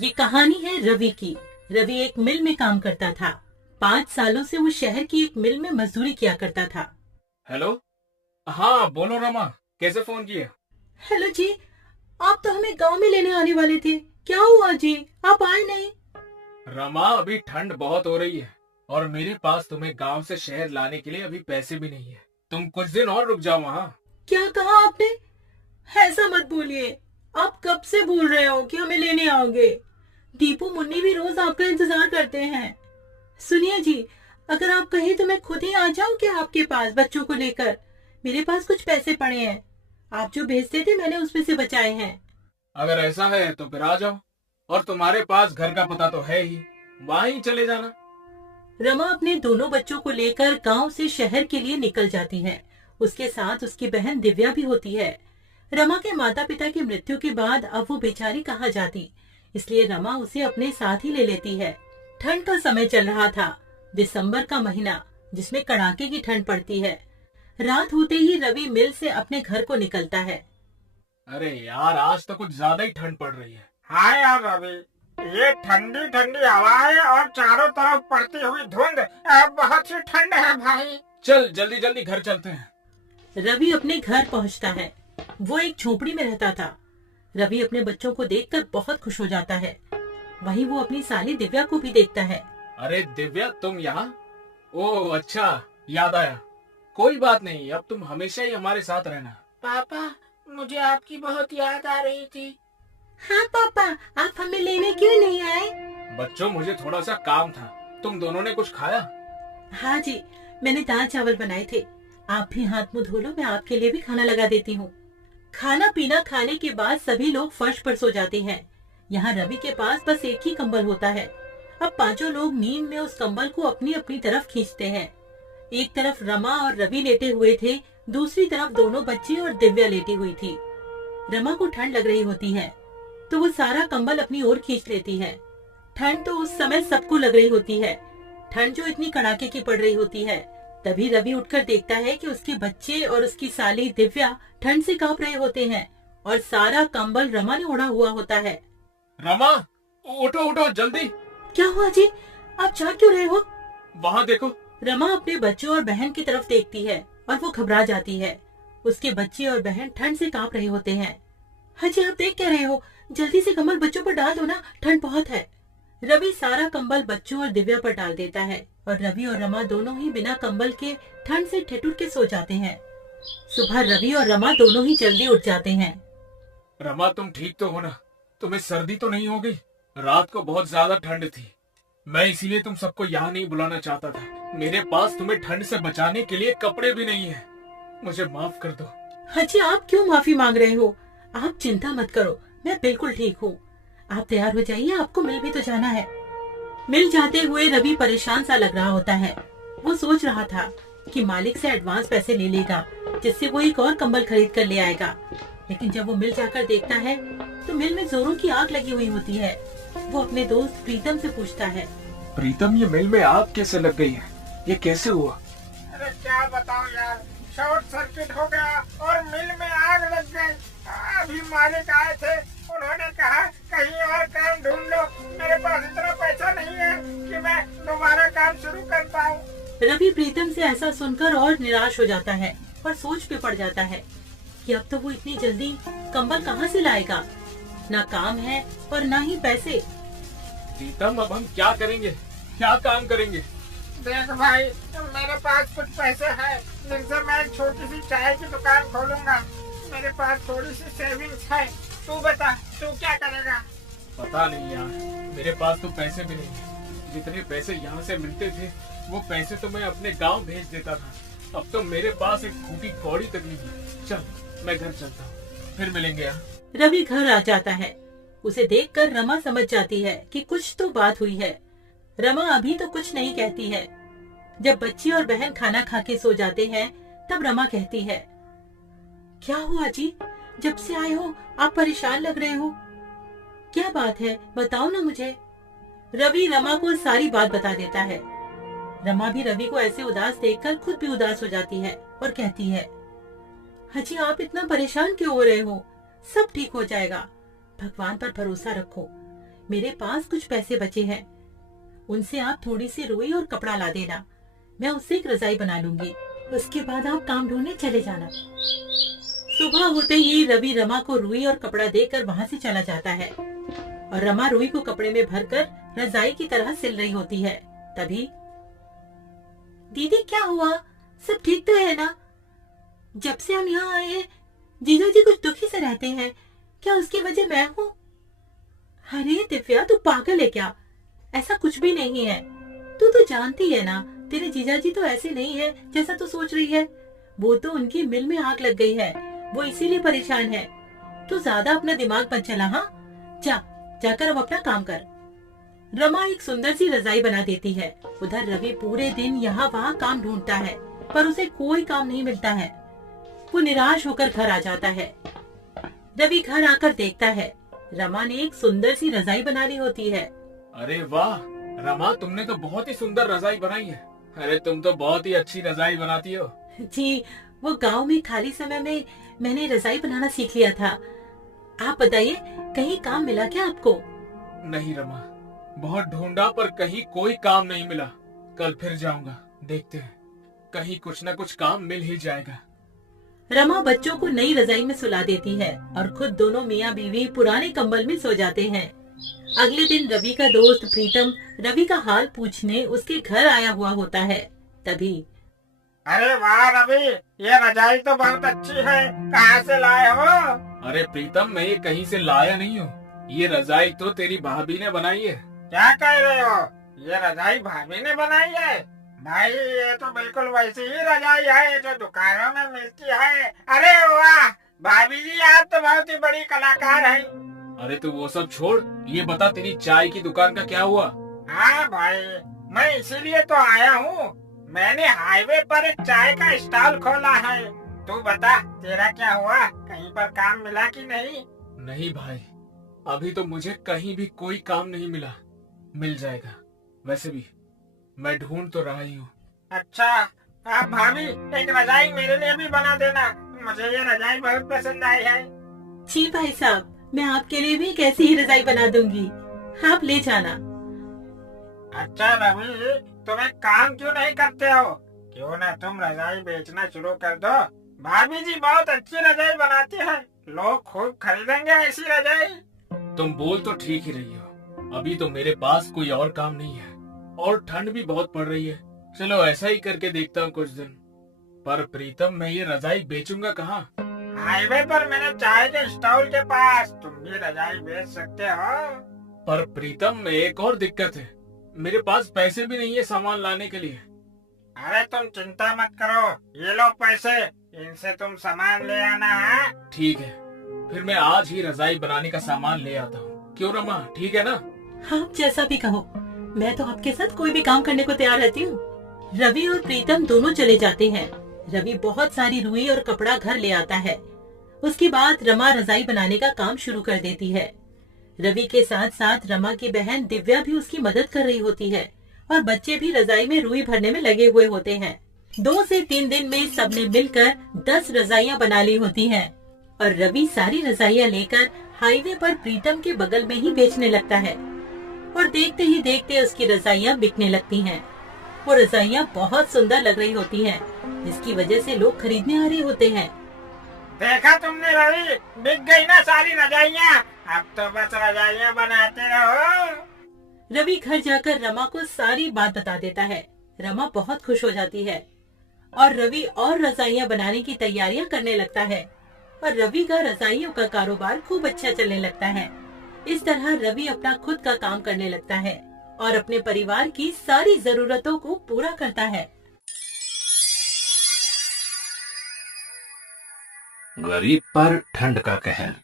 ये कहानी है रवि की। रवि एक मिल में काम करता था। 5 सालों से वो शहर की एक मिल में मजदूरी किया करता था। हेलो। हाँ बोलो रमा, कैसे फोन किए? हेलो जी, आप तो हमें गांव में लेने आने वाले थे, क्या हुआ जी, आप आए नहीं? रमा, अभी ठंड बहुत हो रही है और मेरे पास तुम्हें गांव से शहर लाने के लिए अभी पैसे भी नहीं है। तुम कुछ दिन और रुक जाओ वहाँ। क्या कहा आपने? ऐसा मत बोलिए। आप कब से बोल रहे हो कि हमें लेने आओगे? दीपू मुन्नी भी रोज आपका इंतजार करते हैं। सुनिए जी, अगर आप कहें तो मैं खुद ही आ जाऊं क्या आपके पास बच्चों को लेकर? मेरे पास कुछ पैसे पड़े हैं, आप जो भेजते थे मैंने उसमें से बचाए हैं। अगर ऐसा है तो फिर आ जाओ, और तुम्हारे पास घर का पता तो है ही, वहाँ ही चले जाना। रमा अपने दोनों बच्चों को लेकर गांव से शहर के लिए निकल जाती है। उसके साथ उसकी बहन दिव्या भी होती है। रमा के माता पिता की मृत्यु के बाद अब वो बेचारी कहाँ जाती, इसलिए रमा उसे अपने साथ ही ले लेती है। ठंड का समय चल रहा था, दिसंबर का महीना, जिसमें कड़ाके की ठंड पड़ती है। रात होते ही रवि मिल से अपने घर को निकलता है। अरे यार, आज तो कुछ ज्यादा ही ठंड पड़ रही है। हाँ यार रवि, ये ठंडी ठंडी हवाएं और चारों तरफ पड़ती हुई धुंध बहुत ही ठंड है भाई। चल जल्दी जल्दी घर चलते हैं। रवि अपने घर पहुंचता है। वो एक झोपड़ी में रहता था। रवि अपने बच्चों को देखकर बहुत खुश हो जाता है। वहीं वो अपनी साली दिव्या को भी देखता है। अरे दिव्या, तुम यहाँ? ओह अच्छा, याद आया। कोई बात नहीं, अब तुम हमेशा ही हमारे साथ रहना। पापा, मुझे आपकी बहुत याद आ रही थी। हाँ पापा, आप हमें लेने क्यों नहीं आए? बच्चों, मुझे थोड़ा सा काम था। तुम दोनों ने कुछ खाया? हाँ जी, मैंने दाल चावल बनाए थे। आप भी हाथ मुंह धो लो, मैं आपके लिए भी खाना लगा देती हूँ। खाना पीना खाने के बाद सभी लोग फर्श पर सो जाते हैं। यहाँ रवि के पास बस एक ही कंबल होता है। अब पांचों लोग नींद में उस कंबल को अपनी अपनी तरफ खींचते हैं। एक तरफ रमा और रवि लेटे हुए थे, दूसरी तरफ दोनों बच्चे और दिव्या लेटी हुई थी। रमा को ठंड लग रही होती है तो वो सारा कंबल अपनी ओर खींच लेती है। ठंड तो उस समय सबको लग रही होती है, ठंड जो इतनी कड़ाके की पड़ रही होती है। तभी रवि उठकर देखता है कि उसके बच्चे और उसकी साली दिव्या ठंड से कांप रहे होते हैं और सारा कंबल रमा ने ओढ़ा हुआ होता है। रमा, उठो उठो जल्दी। क्या हुआ जी, आप जाग क्यों रहे हो? वहाँ देखो। रमा अपने बच्चों और बहन की तरफ देखती है और वो घबरा जाती है। उसके बच्चे और बहन ठंड से कांप रहे होते हैं। हाँ जी, आप देख क्या रहे हो? जल्दी से कंबल बच्चों पर डाल दो ना, ठंड बहुत है। रवि सारा कंबल बच्चों और दिव्या पर डाल देता है और रवि और रमा दोनों ही बिना कंबल के ठंड से ठिठुर के सो जाते हैं। सुबह रवि और रमा दोनों ही जल्दी उठ जाते हैं। रमा, तुम ठीक तो हो ना? तुम्हें सर्दी तो नहीं हो गई? रात को बहुत ज्यादा ठंड थी, मैं इसीलिए तुम सबको यहाँ नहीं बुलाना चाहता था। मेरे पास तुम्हें ठंड से बचाने के लिए कपड़े भी नहीं है। मुझे माफ कर दो। हाँ जी, आप क्यों माफी मांग रहे हो? आप चिंता मत करो, मैं बिल्कुल ठीक हूँ। आप तैयार हो जाइए, आपको मिल भी तो जाना है। मिल जाते हुए रवि परेशान सा लग रहा होता है। वो सोच रहा था कि मालिक से एडवांस पैसे ले लेगा, जिससे वो एक और कंबल खरीद कर ले आएगा। लेकिन जब वो मिल जाकर देखता है तो मिल में जोरों की आग लगी हुई होती है। वो अपने दोस्त प्रीतम से पूछता है, प्रीतम, ये मिल में आग कैसे लग गई है? ये कैसे हुआ? अरे क्या बताऊं यार, शॉर्ट सर्किट हो गया और मिल में आग लग गई। अभी मालिक आए थे, उन्होंने कहा कहीं और काम ढूंढ लो। मेरे पास इतना पैसा नहीं है कि मैं दोबारा काम शुरू कर पाऊं। रवि प्रीतम से ऐसा सुनकर और निराश हो जाता है और सोच पे पड़ जाता है कि अब तो वो इतनी जल्दी कंबल कहाँ से लाएगा। ना काम है और ना ही पैसे। प्रीतम, अब हम क्या करेंगे? क्या काम करेंगे? देख भाई, मेरे पास कुछ पैसे हैं जिनसे मैं एक छोटी सी चाय की दुकान खोलूंगा। मेरे पास थोड़ी सी सेविंग्स है। तू बता, तू क्या करेगा? पता नहीं यार, मेरे पास तो पैसे भी नहीं है। जितने पैसे यहाँ से मिलते थे वो पैसे तो मैं अपने गांव भेज देता था। अब तो मेरे पास एक फूटी कौड़ी तक नहीं है। चल, मैं घर चलता हूँ, फिर मिलेंगे यहाँ। रवि घर आ जाता है। उसे देखकर रमा समझ जाती है कि कुछ तो बात हुई है। रमा अभी तो कुछ नहीं कहती है। जब बच्ची और बहन खाना खा के सो जाते हैं तब रमा कहती है, क्या हुआ जी, जब से आए हो आप परेशान लग रहे हो, क्या बात है, बताओ ना मुझे। रवि रमा को सारी बात बता देता है। रमा भी रवि को ऐसे उदास देखकर खुद भी उदास हो जाती है और कहती है, हाजी आप इतना परेशान क्यों हो रहे हो? सब ठीक हो जाएगा, भगवान पर भरोसा रखो। मेरे पास कुछ पैसे बचे हैं, उनसे आप थोड़ी सी रुई और कपड़ा ला देना। मैं उससे एक रजाई बना लूंगी, उसके बाद आप काम ढूंढने चले जाना। सुबह होते ही रवि रमा को रुई और कपड़ा देकर वहाँ से चला जाता है और रमा रुई को कपड़े में भरकर रजाई की तरह सिल रही होती है। तभी दीदी क्या हुआ, सब ठीक तो है ना? जब से हम यहाँ आए हैं जीजा जी कुछ दुखी से रहते हैं, क्या उसकी वजह मैं हूँ? अरे दिव्या तू पागल है क्या? ऐसा कुछ भी नहीं है। तू तो जानती है ना तेरे जीजा जी तो ऐसे नहीं है जैसा तू सोच रही है। वो तो उनकी मिल में आग लग गई है, वो इसीलिए परेशान है। तू ज्यादा अपना दिमाग मत चला। हाँ जाकर अब अपना काम कर। रमा एक सुंदर सी रजाई बना देती है। उधर रवि पूरे दिन यहाँ वहाँ काम ढूंढता है पर उसे कोई काम नहीं मिलता है। वो निराश होकर घर आ जाता है। रवि घर आकर देखता है रमा ने एक सुंदर सी रजाई बना ली होती है। अरे वाह रमा, तुमने तो बहुत ही सुंदर रजाई बनाई है। अरे तुम तो बहुत ही अच्छी रजाई बनाती हो। जी, वो गांव में खाली समय में मैंने रजाई बनाना सीख लिया था। आप बताइए कहीं काम मिला क्या आपको? नहीं रमा, बहुत ढूंढा पर कहीं कोई काम नहीं मिला। कल फिर जाऊंगा, देखते हैं कहीं कुछ न कुछ काम मिल ही जाएगा। रमा बच्चों को नई रजाई में सुला देती है और खुद दोनों मियाँ बीवी पुराने कंबल में सो जाते हैं। अगले दिन रवि का दोस्त प्रीतम रवि का हाल पूछने उसके घर आया हुआ होता है। तभी अरे वाह रवि, ये रजाई तो बहुत अच्छी है, कहाँ से लाए हो? अरे प्रीतम, मैं ये कहीं से लाया नहीं हूँ। ये रजाई तो तेरी भाभी ने बनाई है। क्या कह रहे हो? ये रजाई भाभी ने बनाई है? भाई ये तो बिल्कुल वैसी ही रजाई है जो दुकानों में मिलती है। अरे वाह भाभी जी, आप तो बहुत ही बड़ी कलाकार हैं। अरे तू वो सब छोड़, ये बता तेरी चाय की दुकान का क्या हुआ? हाँ भाई, मैं इसीलिए तो आया हूँ। मैंने हाईवे पर एक चाय का स्टॉल खोला है। तू बता तेरा क्या हुआ, कहीं पर काम मिला कि नहीं? नहीं भाई, अभी तो मुझे कहीं भी कोई काम नहीं मिला। मिल जाएगा, वैसे भी मैं ढूंढ तो रहा ही हूँ। अच्छा, आप भाभी एक रजाई मेरे लिए भी बना देना, मुझे ये रजाई बहुत पसंद आई है। जी भाई साहब, मैं आपके लिए भी एक ऐसी ही रजाई बना दूंगी, आप ले जाना। अच्छा रवि, तुम एक काम क्यों नहीं करते हो? क्यों ना तुम रजाई बेचना शुरू कर दो। भाभी जी बहुत अच्छी रजाई बनाती है, लोग खूब खरीदेंगे ऐसी रजाई। तुम बोल तो ठीक ही रही हो, अभी तो मेरे पास कोई और काम नहीं है और ठंड भी बहुत पड़ रही है। चलो ऐसा ही करके देखता हूँ कुछ दिन। पर प्रीतम, मैं ये रजाई बेचूंगा कहाँ? हाईवे पर मेरे चाय के स्टॉल के पास तुम भी रजाई बेच सकते हो। पर प्रीतम, एक और दिक्कत है, मेरे पास पैसे भी नहीं है सामान लाने के लिए। अरे तुम चिंता मत करो, ये लो पैसे, इनसे तुम सामान ले आना है। ठीक है, फिर मैं आज ही रजाई बनाने का सामान ले आता हूँ। क्यों रमा, ठीक है ना? आप जैसा भी कहो, मैं तो आपके साथ कोई भी काम करने को तैयार रहती हूँ। रवि और प्रीतम दोनों चले जाते हैं। रवि बहुत सारी रुई और कपड़ा घर ले आता है। उसके बाद रमा रजाई बनाने का काम शुरू कर देती है। रवि के साथ साथ रमा की बहन दिव्या भी उसकी मदद कर रही होती है और बच्चे भी रजाई में रुई भरने में लगे हुए होते हैं। 2 से 3 दिन में सबने मिलकर 10 रजाइयाँ बना ली होती हैं और रवि सारी रजाइयाँ लेकर हाईवे पर प्रीतम के बगल में ही बेचने लगता है और देखते ही देखते उसकी रजाइयाँ बिकने लगती हैं। वो रजाइयाँ बहुत सुंदर लग रही होती हैं, जिसकी वजह से लोग खरीदने आ रहे होते हैं। देखा तुमने रवि, बिक गई ना सारी रजाइयाँ। अब तो बस रजाइयाँ बनाते रहो। रवि घर जाकर रमा को सारी बात बता देता है। रमा बहुत खुश हो जाती है और रवि और रजाइयाँ बनाने की तैयारियां करने लगता है और रवि का रजाइयों का कारोबार खूब अच्छा चलने लगता है। इस तरह रवि अपना खुद का काम करने लगता है और अपने परिवार की सारी जरूरतों को पूरा करता है। गरीब पर ठंड का कहर।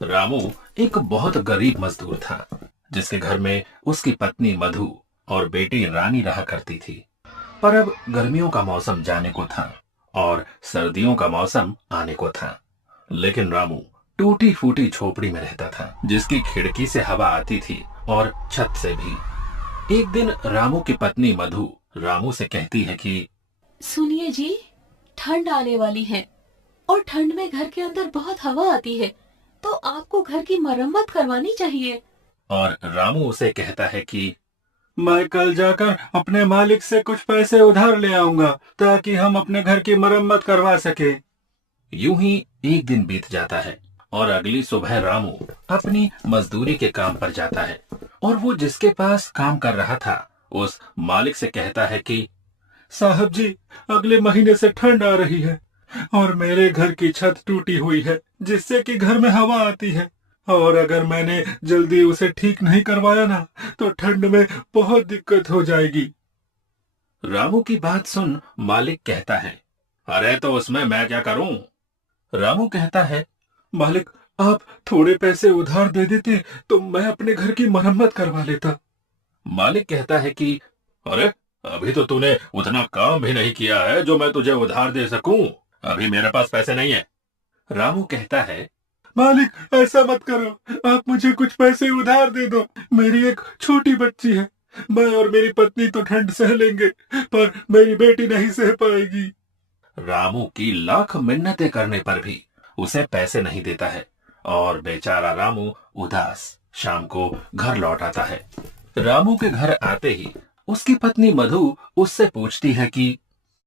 रामू एक बहुत गरीब मजदूर था, जिसके घर में उसकी पत्नी मधु और बेटी रानी रहा करती थी। पर अब गर्मियों का मौसम जाने को था और सर्दियों का मौसम आने को था, लेकिन रामू टूटी फूटी झोपड़ी में रहता था, जिसकी खिड़की से हवा आती थी और छत से भी। एक दिन रामू की पत्नी मधु रामू से कहती है कि सुनिए जी, ठंड आने वाली है और ठंड में घर के अंदर बहुत हवा आती है, तो आपको घर की मरम्मत करवानी चाहिए। और रामू उसे कहता है कि मैं कल जाकर अपने मालिक से कुछ पैसे उधार ले आऊंगा ताकि हम अपने घर की मरम्मत करवा सके। यूं ही एक दिन बीत जाता है और अगली सुबह रामू अपनी मजदूरी के काम पर जाता है और वो जिसके पास काम कर रहा था उस मालिक से कहता है कि साहब जी, अगले महीने से ठंड आ रही है और मेरे घर की छत टूटी हुई है जिससे कि घर में हवा आती है, और अगर मैंने जल्दी उसे ठीक नहीं करवाया ना तो ठंड में बहुत दिक्कत हो जाएगी। रामू की बात सुन मालिक कहता है, अरे तो उसमें मैं क्या करूं? रामू कहता है, मालिक आप थोड़े पैसे उधार दे देते तो मैं अपने घर की मरम्मत करवा लेता। मालिक कहता है कि अरे अभी तो तूने उतना काम भी नहीं किया है जो मैं तुझे उधार दे सकूं, अभी मेरे पास पैसे नहीं है। रामू कहता है, मालिक ऐसा मत करो, आप मुझे कुछ पैसे उधार दे दो, मेरी एक छोटी बच्ची है, मैं और मेरी पत्नी तो ठंड सह लेंगे पर मेरी बेटी नहीं सह पाएगी। रामू की लाख मिन्नतें करने पर भी उसे पैसे नहीं देता है और बेचारा रामू उदास शाम को घर लौट आता है। रामू के घर आते ही उसकी पत्नी मधु उससे पूछती है कि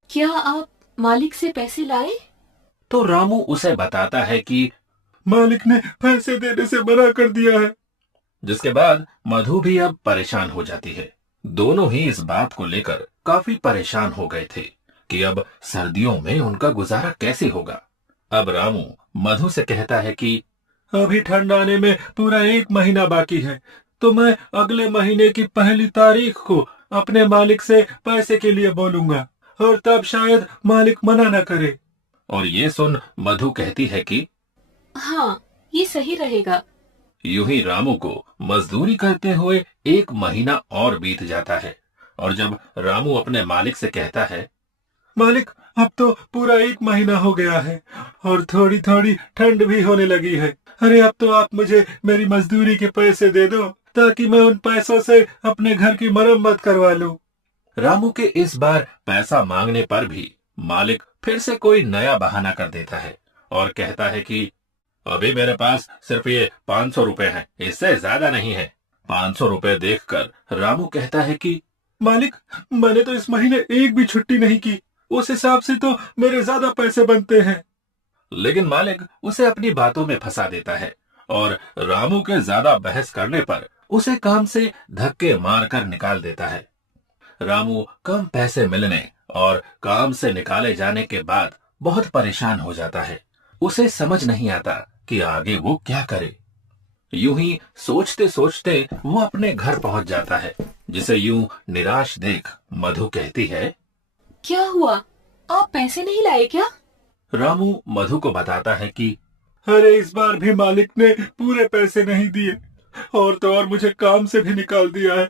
क्या आप मालिक से पैसे लाए? तो रामू उसे बताता है कि मालिक ने पैसे देने से मना कर दिया है। जिसके बाद मधु भी अब परेशान हो जाती है। दोनों ही इस बात को लेकर काफी परेशान हो गए थे कि अब सर्दियों में उनका गुजारा कैसे होगा। अब रामू मधु से कहता है कि अभी ठंड आने में पूरा 1 महीना बाकी है, तो मैं अगले महीने की 1 तारीख को अपने मालिक से पैसे के लिए बोलूंगा और तब शायद मालिक मना न करे। और ये सुन मधु कहती है कि हाँ, ये सही रहेगा। यूं ही रामू को मजदूरी करते हुए 1 महीना और बीत जाता है और जब रामू अपने मालिक से कहता है, मालिक अब तो पूरा 1 महीना हो गया है और थोड़ी थोड़ी ठंड भी होने लगी है, अरे अब तो आप मुझे मेरी मजदूरी के पैसे दे दो ताकि मैं उन पैसों से अपने घर की मरम्मत करवा लूं। रामू के इस बार पैसा मांगने पर भी मालिक फिर से कोई नया बहाना कर देता है और कहता है कि अभी मेरे पास सिर्फ ये 500 रुपए हैं, इससे ज्यादा नहीं है। 500 रुपए देखकर रामू कहता है कि मालिक मैंने तो इस महीने एक भी छुट्टी नहीं की, उस हिसाब से तो मेरे ज्यादा पैसे बनते हैं। लेकिन मालिक उसे अपनी बातों में फंसा देता है और रामू के ज्यादा बहस करने पर उसे काम से धक्के मारकर निकाल देता है। रामू कम पैसे मिलने और काम से निकाले जाने के बाद बहुत परेशान हो जाता है। उसे समझ नहीं आता कि आगे वो क्या करे। यूं ही सोचते सोचते वो अपने घर पहुंच जाता है, जिसे यूं निराश देख मधु कहती है, क्या हुआ, आप पैसे नहीं लाए क्या? रामू मधु को बताता है कि अरे इस बार भी मालिक ने पूरे पैसे नहीं दिए और तो और मुझे काम से भी निकाल दिया है।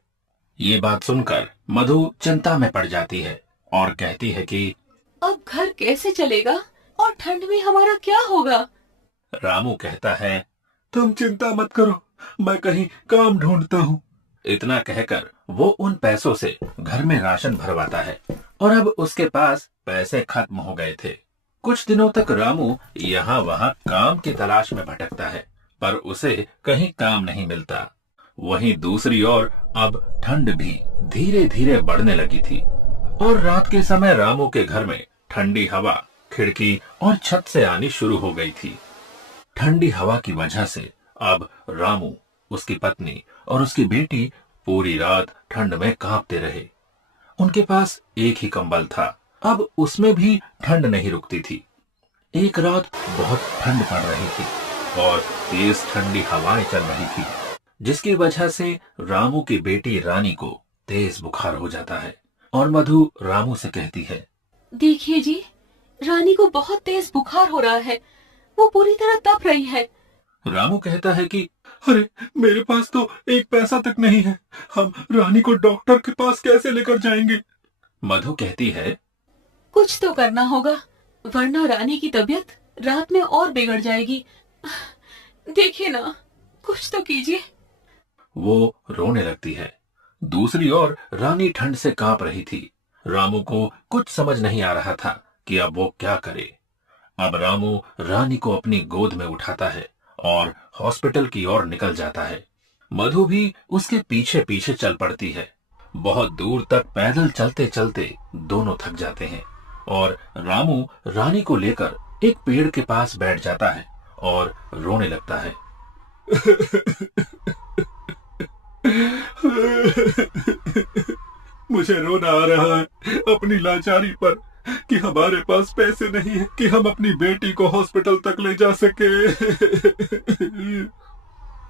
ये बात सुनकर मधु चिंता में पड़ जाती है और कहती है कि अब घर कैसे चलेगा और ठंड में हमारा क्या होगा? रामू कहता है, तुम चिंता मत करो, मैं कहीं काम ढूंढता हूँ। इतना कहकर वो उन पैसों से घर में राशन भरवाता है और अब उसके पास पैसे खत्म हो गए थे। कुछ दिनों तक रामू यहाँ वहाँ काम की तलाश में भटकता है पर उसे कहीं काम नहीं मिलता। वहीं दूसरी ओर अब ठंड भी धीरे धीरे बढ़ने लगी थी और रात के समय रामू के घर में ठंडी हवा खिड़की और छत से आनी शुरू हो गई थी। ठंडी हवा की वजह से अब रामू, उसकी पत्नी और उसकी बेटी पूरी रात ठंड में कांपते रहे। उनके पास एक ही कंबल था, अब उसमें भी ठंड नहीं रुकती थी। एक रात बहुत ठंड पड़ रही थी और तेज ठंडी हवाएं चल रही थी, जिसकी वजह से रामू की बेटी रानी को तेज बुखार हो जाता है और मधु रामू से कहती है, देखिए जी, रानी को बहुत तेज बुखार हो रहा है, वो पूरी तरह तप रही है। रामू कहता है कि अरे मेरे पास तो एक पैसा तक नहीं है, हम रानी को डॉक्टर के पास कैसे लेकर जाएंगे? मधु कहती है, कुछ तो करना होगा, वरना रानी की तबीयत रात में और बिगड़ जाएगी। देखिए ना, कुछ तो कीजिए। वो रोने लगती है। दूसरी ओर रानी ठंड से कांप रही थी। रामू को कुछ समझ नहीं आ रहा था कि अब वो क्या करे। अब रामू रानी को अपनी गोद में उठाता है और हॉस्पिटल की ओर निकल जाता है। मधु भी उसके पीछे पीछे चल पड़ती है। बहुत दूर तक पैदल चलते चलते दोनों थक जाते हैं और रामू रानी को लेकर एक पेड़ के पास बैठ जाता है और रोने लगता है। मुझे रोना आ रहा है अपनी लाचारी पर कि हमारे पास पैसे नहीं है कि हम अपनी बेटी को हॉस्पिटल तक ले जा सके।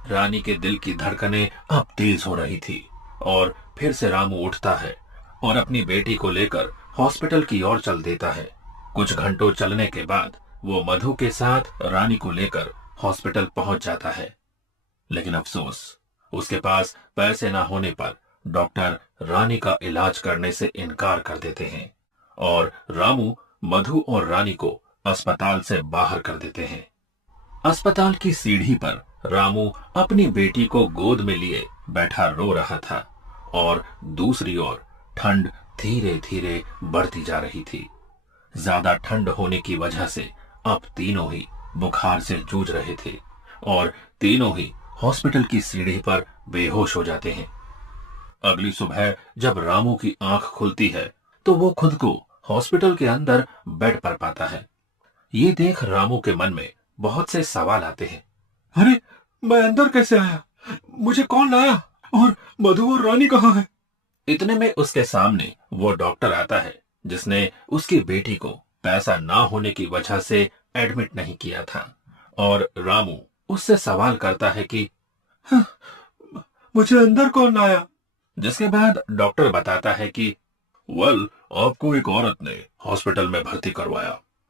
रानी के दिल की धड़कनें अब तेज हो रही थी और फिर से रामू उठता है और अपनी बेटी को लेकर हॉस्पिटल की ओर चल देता है। कुछ घंटों चलने के बाद वो मधु के साथ रानी को लेकर हॉस्पिटल पहुंच जाता है। लेकिन अफसोस, उसके पास पैसे न होने पर डॉक्टर रानी का इलाज करने से इनकार कर देते हैं और रामू मधु और रानी को अस्पताल से बाहर कर देते हैं। अस्पताल की सीढ़ी पर रामू अपनी बेटी को गोद में लिए बैठा रो रहा था और दूसरी ओर ठंड धीरे धीरे बढ़ती जा रही थी। ज्यादा ठंड होने की वजह से अब तीनों ही बुखार से जूझ रहे थे और तीनों ही हॉस्पिटल की सीढ़ी पर बेहोश हो जाते हैं। अगली सुबह जब रामू की आंख खुलती है तो वो खुद को हॉस्पिटल के अंदर बेड पर पाता है। ये देख रामू के मन में बहुत से सवाल आते हैं। अरे, मैं अंदर कैसे आया? मुझे कौन लाया? और मधु और रानी कहाँ है? इतने में उसके सामने वो डॉक्टर आता है जिसने उसकी बेटी को पैसा ना होने की वजह से एडमिट नहीं किया था और रामू उससे सवाल करता है कि मुझे अंदर कौन लाया? जिसके बाद डॉक्टर बताता है कि आपको एक औरत ने हॉस्पिटल में भर्ती करवाया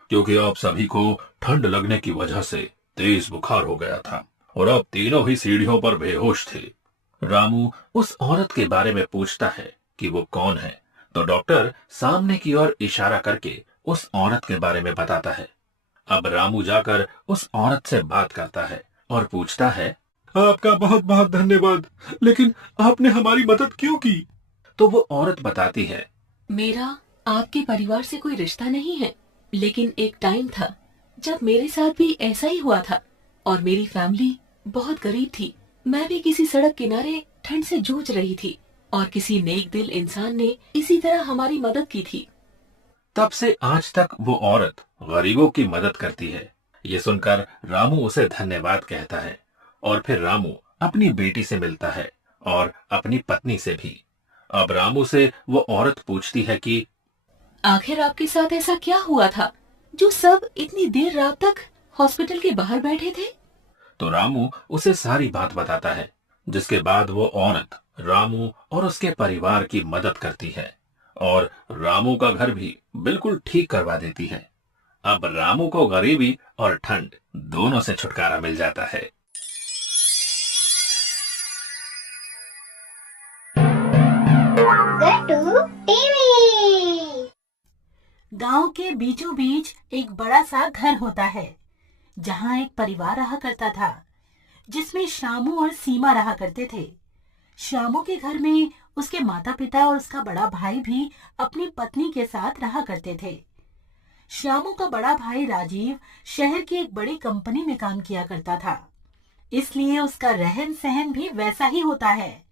क्योंकि आप सभी को ठंड लगने की वजह से तेज बुखार हो गया था और आप तीनों ही सीढ़ियों पर बेहोश थे। रामू उस औरत के बारे में पूछता है कि वो कौन है, तो डॉक्टर सामने की ओर इशारा करके उस औरत के बारे में बताता है। अब रामू जाकर उस औरत से बात करता है और पूछता है, आपका बहुत बहुत धन्यवाद, लेकिन आपने हमारी मदद क्यों की? तो वो औरत बताती है, मेरा आपके परिवार से कोई रिश्ता नहीं है, लेकिन एक टाइम था जब मेरे साथ भी ऐसा ही हुआ था और मेरी फैमिली बहुत गरीब थी। मैं भी किसी सड़क किनारे ठंड से जूझ रही थी और किसी नेक दिल इंसान ने इसी तरह हमारी मदद की थी। तब से आज तक वो औरत गरीबों की मदद करती है। ये सुनकर रामू उसे धन्यवाद कहता है और फिर रामू अपनी बेटी से मिलता है और अपनी पत्नी से भी। अब रामू से वो औरत पूछती है कि आखिर आपके साथ ऐसा क्या हुआ था जो सब इतनी देर रात तक हॉस्पिटल के बाहर बैठे थे? तो रामू उसे सारी बात बताता है, जिसके बाद वो औरत रामू और उसके परिवार की मदद करती है और रामू का घर भी बिल्कुल ठीक करवा देती है। अब रामू को गरीबी और ठंड दोनों से छुटकारा मिल जाता है। गांव के बीचों बीच एक बड़ा सा घर होता है जहां एक परिवार रहा करता था जिसमें श्यामू और सीमा रहा करते थे। श्यामू के घर में उसके माता पिता और उसका बड़ा भाई भी अपनी पत्नी के साथ रहा करते थे। श्यामू का बड़ा भाई राजीव शहर की एक बड़ी कंपनी में काम किया करता था, इसलिए उसका रहन सहन भी वैसा ही होता है।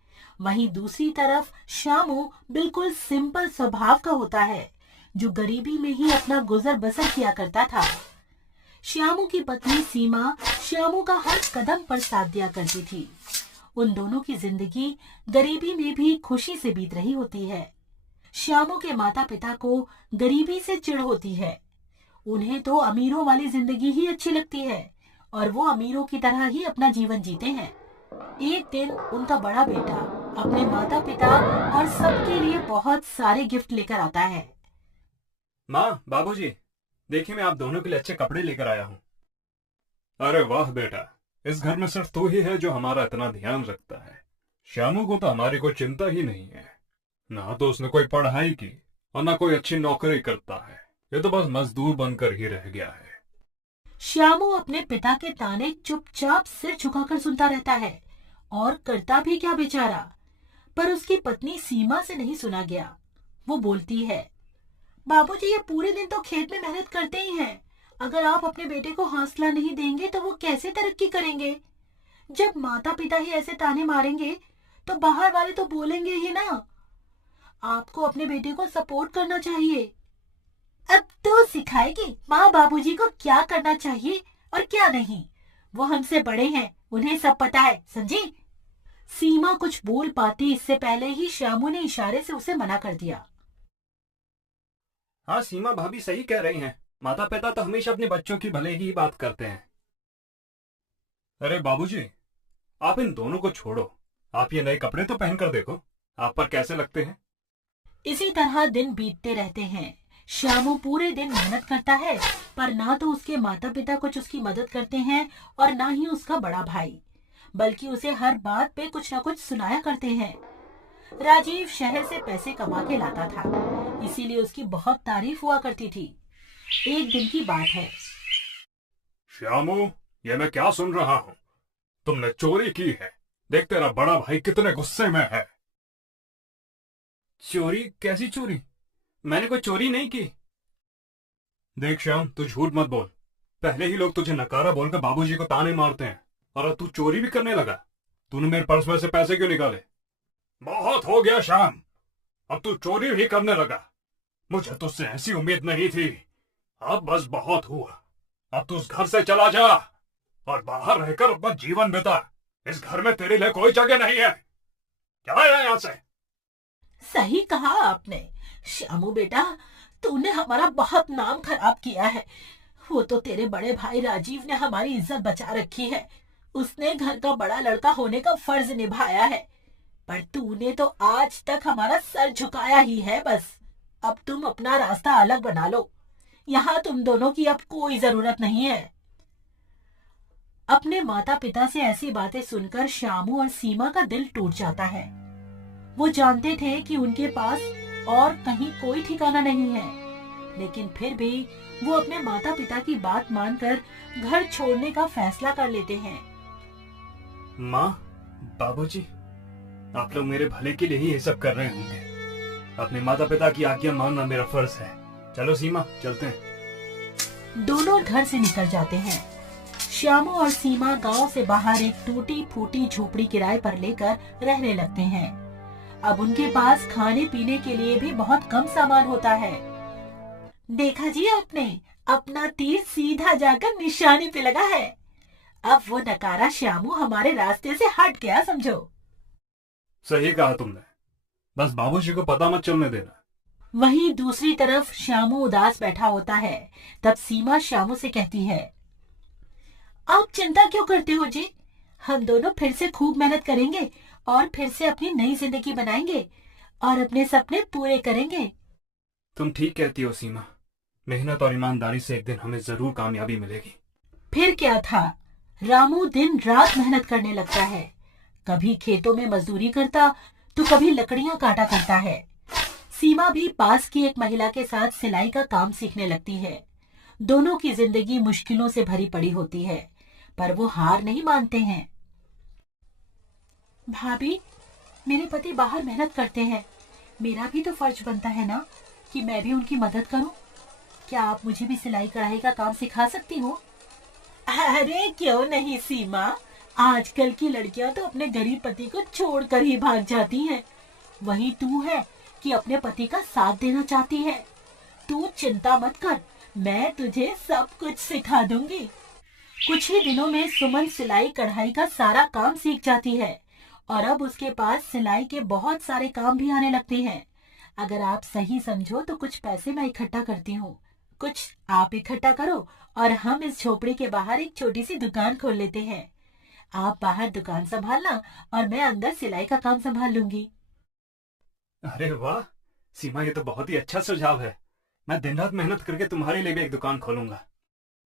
वहीं दूसरी तरफ श्यामू बिल्कुल सिंपल स्वभाव का होता है जो गरीबी में ही अपना गुजर बसर किया करता था। श्यामू की पत्नी सीमा श्यामू का हर कदम पर साथ दिया करती थी। उन दोनों की जिंदगी गरीबी में भी खुशी से बीत रही होती है। श्यामू के माता पिता को गरीबी से चिढ़ होती है। उन्हें तो अमीरों वाली जिंदगी ही अच्छी लगती है और वो अमीरों की तरह ही अपना जीवन जीते हैं। एक दिन उनका बड़ा बेटा अपने माता पिता और सबके लिए बहुत सारे गिफ्ट लेकर आता है। माँ, बाबूजी, देखिए मैं आप दोनों के लिए अच्छे कपड़े लेकर आया हूँ। अरे वाह बेटा, इस घर में सिर्फ तू ही है जो हमारा इतना ध्यान रखता है। श्यामू को तो हमारी कोई चिंता ही नहीं है। ना तो उसने कोई पढ़ाई की और ना कोई अच्छी नौकरी करता है। ये तो बस मजदूर बनकर ही रह गया है। श्यामू अपने पिता के ताने चुपचाप सिर झुकाकर सुनता रहता है और करता भी क्या बेचारा। पर उसकी पत्नी सीमा से नहीं सुना गया। वो बोलती है, बाबूजी, ये पूरे दिन तो खेत में मेहनत करते ही हैं। अगर आप अपने बेटे को हौसला नहीं देंगे तो वो कैसे तरक्की करेंगे? जब माता पिता ही ऐसे ताने मारेंगे तो बाहर वाले तो बोलेंगे ही ना। आपको अपने बेटे को सपोर्ट करना चाहिए। अब तो सिखाएगी माँ बाबूजी को क्या करना चाहिए और क्या नहीं। वो हमसे बड़े हैं, उन्हें सब पता है, समझी? सीमा कुछ बोल पाती इससे पहले ही श्यामू ने इशारे से उसे मना कर दिया। हाँ, सीमा भाभी सही कह रही हैं। माता पिता तो हमेशा अपने बच्चों की भले ही बात करते हैं। अरे बाबूजी, आप इन दोनों को छोड़ो। आप ये नए कपड़े तो पहन कर देखो, आप पर कैसे लगते हैं। इसी तरह दिन बीतते रहते हैं। श्यामू पूरे दिन मेहनत करता है, पर ना तो उसके माता पिता कुछ उसकी मदद करते हैं और ना ही उसका बड़ा भाई, बल्कि उसे हर बात पे कुछ ना कुछ सुनाया करते हैं। राजीव शहर से पैसे कमा के लाता था, इसीलिए उसकी बहुत तारीफ हुआ करती थी। एक दिन की बात है। श्यामू, ये मैं क्या सुन रहा हूँ? तुमने चोरी की है। देख तेरा बड़ा भाई कितने गुस्से में है। चोरी? कैसी चोरी? मैंने कोई चोरी नहीं की। देख श्याम, तू झूठ मत बोल। पहले ही लोग तुझे नकारा बोलकर बाबूजी को ताने मारते हैं, और अब तू चोरी भी करने लगा। तूने मेरे पर्स में से पैसे क्यों निकाले? बहुत हो गया श्याम, अब तू चोरी भी करने लगा। मुझे तुझसे ऐसी उम्मीद नहीं थी। अब बस बहुत हुआ। अब तू उस घर से चला जा और बाहर रहकर अपना जीवन बिता। इस घर में तेरे लिए कोई जगह नहीं है। क्या है यहाँ से? सही कहा आपने श्यामू बेटा, तूने हमारा बहुत नाम खराब किया है। वो तो तेरे बड़े भाई राजीव ने हमारी इज्जत बचा रखी है। उसने घर का बड़ा लड़का होने का फर्ज निभाया है, पर तूने तो आज तक हमारा सर झुकाया ही है। बस अब तुम अपना रास्ता अलग बना लो। यहाँ तुम दोनों की अब कोई जरूरत नहीं है। अपने माता पिता से ऐसी बातें सुनकर श्यामू और सीमा का दिल टूट जाता है। वो जानते थे कि उनके पास और कहीं कोई ठिकाना नहीं है, लेकिन फिर भी वो अपने माता पिता की बात मानकर घर छोड़ने का फैसला कर लेते हैं। माँ, बाबूजी, आप लोग मेरे भले के लिए ही ये सब कर रहे होंगे। अपने माता पिता की आज्ञा मानना मेरा फर्ज है। चलो सीमा, चलते हैं। दोनों घर से निकल जाते हैं। श्यामू और सीमा गांव से बाहर एक टूटी फूटी झोपड़ी किराए पर लेकर रहने लगते हैं। अब उनके पास खाने पीने के लिए भी बहुत कम सामान होता है। देखा जी आपने, अपना तीर सीधा जाकर निशाने पे लगा है। अब वो नकारा श्यामू हमारे रास्ते से हट गया, समझो। सही कहा तुमने, बस बाबूजी को पता मत चलने देना। वहीं दूसरी तरफ श्यामू उदास बैठा होता है। तब सीमा श्यामू से कहती है, आप चिंता क्यों करते हो जी? हम दोनों फिर से खूब मेहनत करेंगे और फिर से अपनी नई जिंदगी बनाएंगे और अपने सपने पूरे करेंगे। तुम ठीक कहती हो सीमा। मेहनत और ईमानदारी से एक दिन हमें जरूर कामयाबी मिलेगी। फिर क्या था, रामू दिन रात मेहनत करने लगता है। कभी खेतों में मजदूरी करता तो कभी लकड़ियां काटा करता है। सीमा भी पास की एक महिला के साथ सिलाई का काम सीखने लगती है। दोनों की जिंदगी मुश्किलों से भरी पड़ी होती है, पर वो हार नहीं मानते हैं। भाभी, मेरे पति बाहर मेहनत करते हैं, मेरा भी तो फर्ज बनता है ना कि मैं भी उनकी मदद करूं। क्या आप मुझे भी सिलाई कढ़ाई का काम सिखा सकती हो? अरे क्यों नहीं सीमा, आजकल की लड़कियां तो अपने गरीब पति को छोड़कर ही भाग जाती हैं। वही तू है कि अपने पति का साथ देना चाहती है। तू चिंता मत कर, मैं तुझे सब कुछ सिखा दूंगी। कुछ ही दिनों में सुमन सिलाई कढ़ाई का सारा काम सीख जाती है और अब उसके पास सिलाई के बहुत सारे काम भी आने लगते हैं। अगर आप सही समझो तो कुछ पैसे मैं इकट्ठा करती हूँ, कुछ आप इकट्ठा करो और हम इस झोपड़ी के बाहर एक छोटी सी दुकान खोल लेते हैं। आप बाहर दुकान संभालना और मैं अंदर सिलाई का काम संभाल लूंगी। अरे वाह सीमा, ये तो बहुत ही अच्छा सुझाव है। मैं दिन रात मेहनत करके तुम्हारे लिए भी एक दुकान खोलूंगा।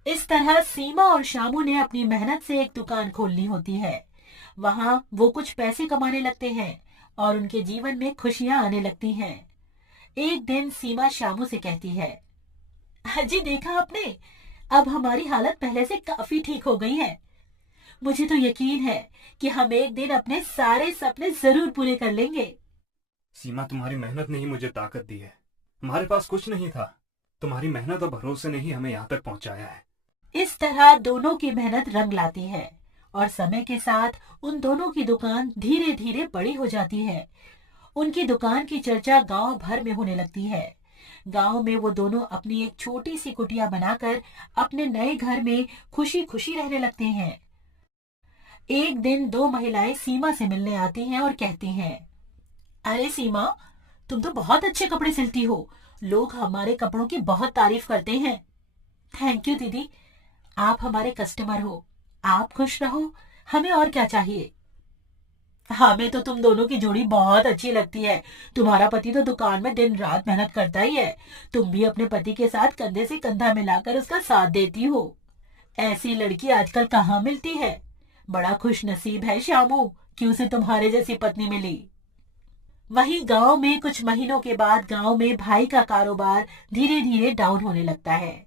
इस तरह सीमा और शामू ने अपनी मेहनत से एक दुकान खोलनी होती है। वहाँ वो कुछ पैसे कमाने लगते हैं और उनके जीवन में खुशियां आने लगती हैं। एक दिन सीमा शामू से कहती है, जी देखा आपने, अब हमारी हालत पहले से काफी ठीक हो गई है। मुझे तो यकीन है कि हम एक दिन अपने सारे सपने जरूर पूरे कर लेंगे। सीमा, तुम्हारी मेहनत ने ही मुझे ताकत दी है। हमारे पास कुछ नहीं था, तुम्हारी मेहनत और भरोसे ने ही हमें यहाँ तक पहुँचाया है। इस तरह दोनों की मेहनत रंग लाती है और समय के साथ उन दोनों की दुकान धीरे धीरे बड़ी हो जाती है। उनकी दुकान की चर्चा गांव भर में होने लगती है। गांव में वो दोनों अपनी एक छोटी सी कुटिया बनाकर अपने नए घर में खुशी खुशी रहने लगते हैं। एक दिन दो महिलाएं सीमा से मिलने आती हैं और कहती हैं, अरे सीमा, तुम तो बहुत अच्छे कपड़े सिलती हो। लोग हमारे कपड़ों की बहुत तारीफ करते हैं। थैंक यू दीदी, आप हमारे कस्टमर हो। आप खुश रहो, हमें और क्या चाहिए। हमें तो तुम दोनों की जोड़ी बहुत अच्छी लगती है। तुम्हारा पति तो दुकान में दिन रात मेहनत करता ही है। तुम भी अपने पति के साथ कंधे से कंधा मिलाकर उसका साथ देती हो। ऐसी लड़की आजकल कहाँ मिलती है। बड़ा खुश नसीब है श्यामू कि उसे तुम्हारे जैसी पत्नी मिली। वहीं गांव में कुछ महीनों के बाद गांव में भाई का कारोबार धीरे धीरे डाउन होने लगता है।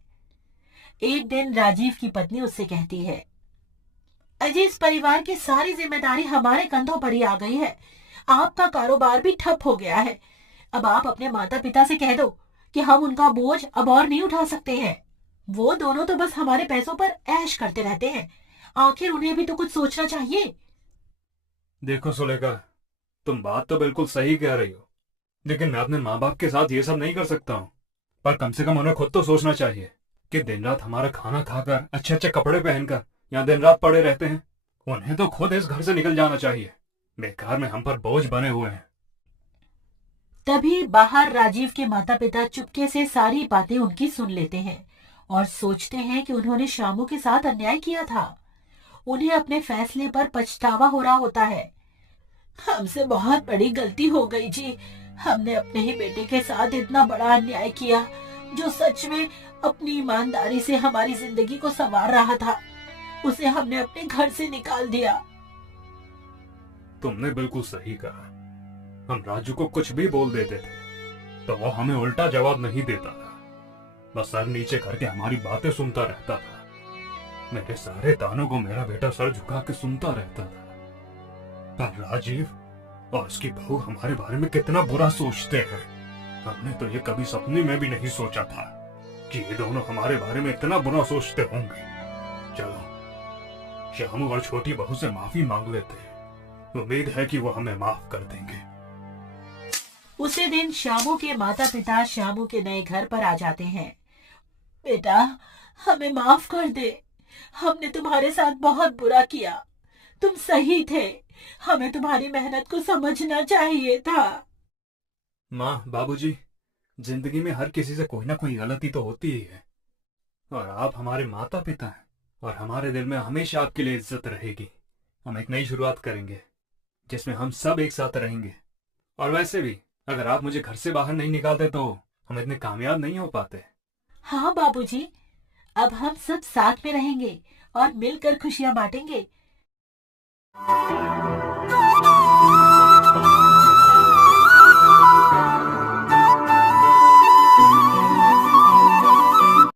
एक दिन राजीव की पत्नी उससे कहती है, अजय, इस परिवार की सारी जिम्मेदारी हमारे कंधों पर ही आ गई है। आपका कारोबार भी ठप हो गया है। अब आप अपने माता पिता से कह दो कि हम उनका बोझ अब और नहीं उठा सकते हैं। वो दोनों तो बस हमारे पैसों पर ऐश करते रहते हैं। आखिर उन्हें भी तो कुछ सोचना चाहिए। देखो सुलेखा, तुम बात तो बिल्कुल सही कह रही हो, लेकिन मैं अपने माँ बाप के साथ ये सब नहीं कर सकता हूँ। पर कम से कम उन्हें खुद तो सोचना चाहिए कि दिन रात हमारा खाना खाकर अच्छे अच्छे कपड़े पहनकर यहाँ दिन रात पड़े रहते हैं। उन्हें तो खुद इस घर से निकल जाना चाहिए। बेकार में हम पर बोझ बने हुए हैं। तभी बाहर राजीव के माता पिता चुपके से सारी बातें उनकी सुन लेते हैं और सोचते हैं कि उन्होंने शामू के साथ अन्याय किया था। उन्हें अपने फैसले पर पछतावा हो रहा होता है। हमसे बहुत बड़ी गलती हो गई जी। हमने अपने ही बेटे के साथ इतना बड़ा अन्याय किया, जो सच में अपनी ईमानदारी से हमारी जिंदगी को संवार रहा था। उसे हमने अपने घर से निकाल दिया। तुमने बिल्कुल सही कहा। हम राजू को कुछ भी बोल देते थे तो वो हमें उल्टा जवाब नहीं देता था, बस सर नीचे करके हमारी बातें सुनता रहता था। मेरे सारे तानों को मेरा बेटा सर झुका के सुनता रहता था। पर राजीव और उसकी बहू हमारे बारे में कितना बुरा सोचते हैं। हमने तो ये कभी सपने में भी नहीं सोचा था कि ये दोनों हमारे बारे में इतना बुरा सोचते होंगे। चलो श्यामू और छोटी बहू से माफी मांग लेते हैं। उम्मीद है कि वो हमें माफ कर देंगे। उसी दिन श्यामू के माता पिता श्यामू के नए घर पर आ जाते हैं। बेटा, हमें माफ कर दे। हमने तुम्हारे साथ बहुत बुरा किया। तुम सही थे। हमें तुम्हारी मेहनत को समझना चाहिए था। माँ, बाबूजी, जिंदगी में हर किसी से कोई ना कोई गलती तो होती ही है, और आप हमारे माता पिता हैं और हमारे दिल में हमेशा आपके लिए इज्जत रहेगी। हम एक नई शुरुआत करेंगे जिसमें हम सब एक साथ रहेंगे। और वैसे भी अगर आप मुझे घर से बाहर नहीं निकालते तो हम इतने कामयाब नहीं हो पाते। हाँ बाबूजी, अब हम सब साथ में रहेंगे और मिलकर खुशियां बांटेंगे।